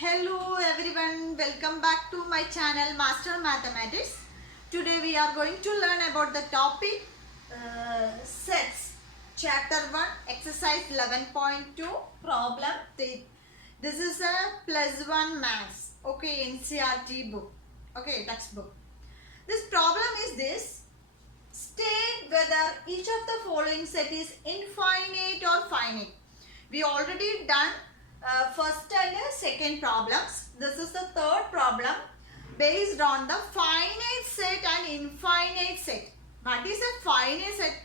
Hello everyone, welcome back to my channel Master Mathematics. Today we are going to learn about the topic sets. Chapter 1, exercise 11.2, problem 3. This is a plus 1 maths. Okay, NCERT book. Okay, textbook. This problem is this. State whether each of the following set is infinite or finite. We already done first and second problems. This is the third problem based on the finite set and infinite set. What is a finite set?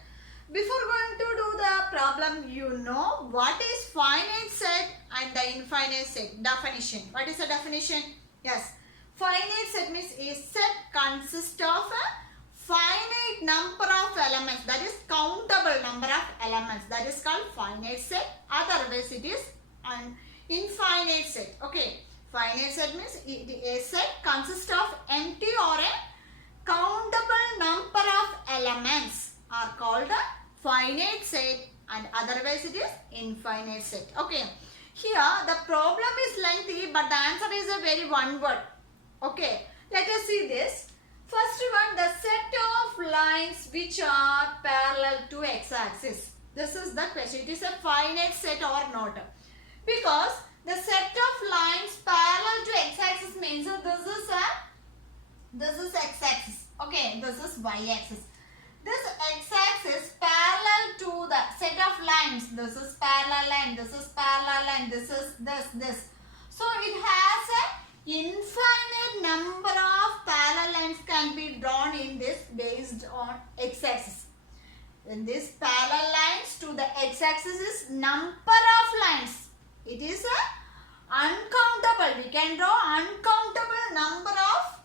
Before going to do the problem, you know what is finite set and the infinite set. Definition. What is the definition? Yes. Finite set means a set consists of a finite number of elements, that is countable number of elements, that is called finite set. Otherwise it is an infinite set. Okay, finite set means a set consists of empty or a countable number of elements are called a finite set, and otherwise it is infinite set. Okay, here the problem is lengthy but the answer is a very one word. Okay, let us see this. First one, the set of lines which are parallel to x-axis. This is the question. It is a finite set or not? Because the set of lines parallel to x-axis means this is x-axis. Okay, this is y-axis. This x-axis parallel to the set of lines. This is parallel line. This is parallel line. This is this. So it has a infinite number of parallel lines can be drawn in this based on x-axis. And this parallel lines to the x-axis is number of lines. It is a uncountable. We can draw uncountable number of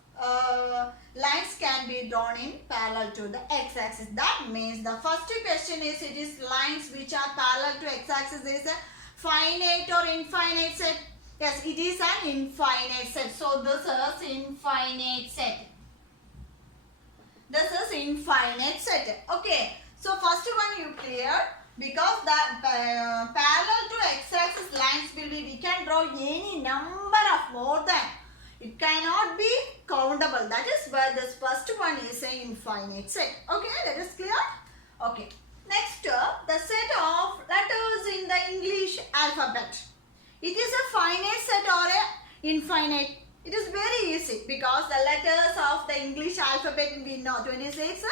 lines can be drawn in parallel to the x-axis. That means the first question is it is lines which are parallel to x-axis is a finite or infinite set. Yes, it is an infinite set. So this is infinite set. This is infinite set. Okay. So first one you cleared, because the parallel to x-axis lines will be, we can draw any number of more than. It cannot be countable. That is why this first one is an infinite set. Okay, that is clear? Okay. Next, the set of letters in the English alphabet. It is a finite set or a infinite. It is very easy because the letters of the English alphabet we know 26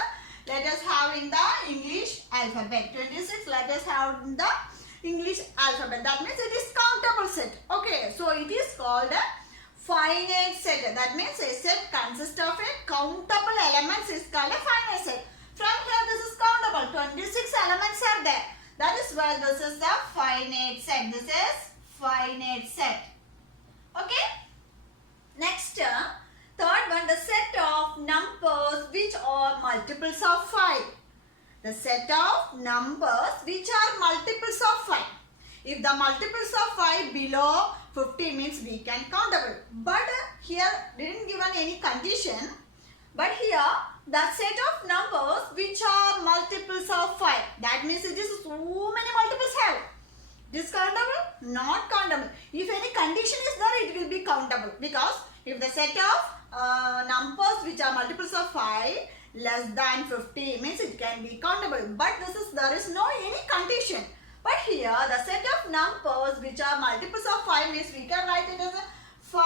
letters have in the English alphabet. 26 letters have in the English alphabet. That means it is countable set. Okay, so it is called a finite set. That means a set consists of a countable elements is called a finite set. From here this is countable. 26 elements are there. That is why this is the finite set. This is finite set. Okay. Next, third one, the set of numbers which are multiples of 5. The set of numbers which are multiples of 5. If the multiples of 5 below 50 means we can countable. But here didn't given any condition. But here the set of numbers which are multiples of 5. That means it is so many multiples have. It is countable? Not countable. If any condition is there, it will be countable. Because if the set of numbers which are multiples of 5 less than 50 means it can be countable. But there is no any condition. But here the set of numbers which are multiples of 5 means we can write it as a 5,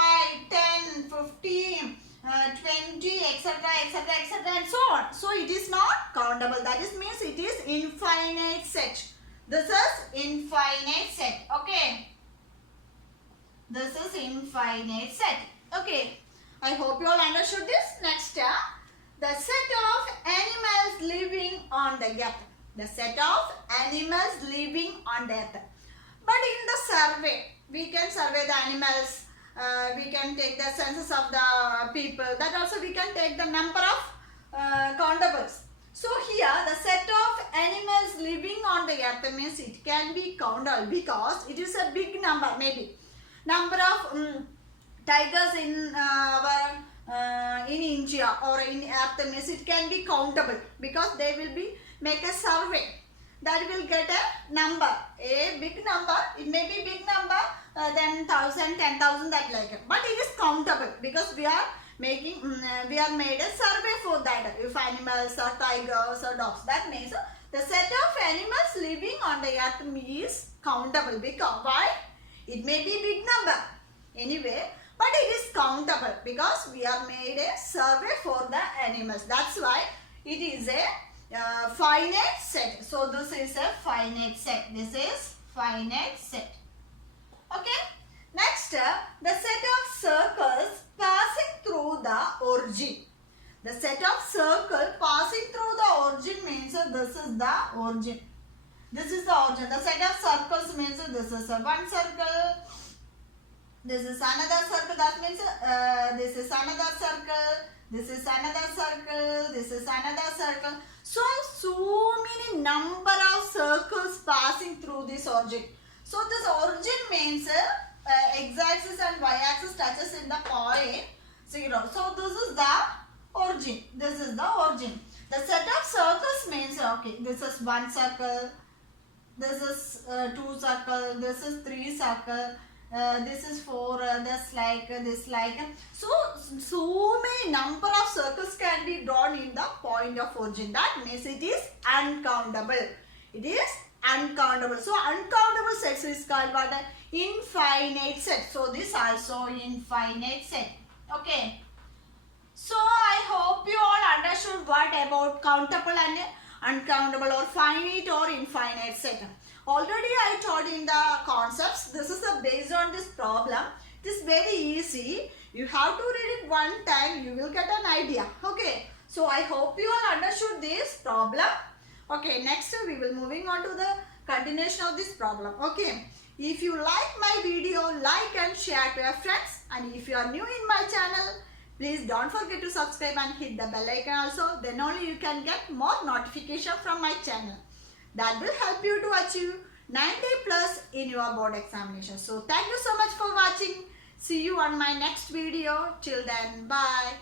10, 15, 20, etc., etc., etc., and so on. So it is not countable. That is means it is infinite set. This is infinite set. Okay. This is infinite set. Okay. I hope you all understood this. Next, the set of animals living on the earth. The set of animals living on the earth. But in the survey, we can survey the animals. We can take the census of the people. That also we can take the number of countables. So here the set of animals living on the earth means it can be countable because it is a big number, maybe. Number of tigers in in India or in earth means it can be countable because they will be make a survey. that will get a number, a big number. It may be big number, then 1,000, 10,000, that like it. But it is countable because we are making, we are made a survey for that. If animals or tigers or dogs, that means the set of animals living on the earth is countable. Because why? It may be big number anyway, but it is countable because we are made a survey for the animals. That's why it is a finite set. So this is a finite set. This is finite set. Okay. Next, the set of circles passing through the origin. The set of circle passing through the origin means this is the origin. This is the origin. The set of circles means this is one circle. This is another circle. That means this is another circle. This is another circle. This is another circle. So many number of circles passing through this origin. So this origin means x-axis and y-axis touches in the point 0. So this is the origin. This is the origin. The set of circles means, okay, this is one circle. This is two circle. This is three circle. This is 4, this like, this like. So many number of circles can be drawn in the point of origin. That means it is uncountable. It is uncountable. So uncountable sets is called what? Infinite set. So this also infinite set. Okay. So I hope you all understood what about countable and uncountable or finite or infinite set. Already I taught in the concepts. This is based on this problem. It is very easy. You have to read it one time. You will get an idea. Okay. So I hope you all understood this problem. Okay. Next we will moving on to the continuation of this problem. Okay. If you like my video, like and share to your friends. And if you are new in my channel, please don't forget to subscribe and hit the bell icon also. Then only you can get more notification from my channel. That will help you to achieve 90 plus in your board examination. So thank you so much for watching. See you on my next video. Till then, bye.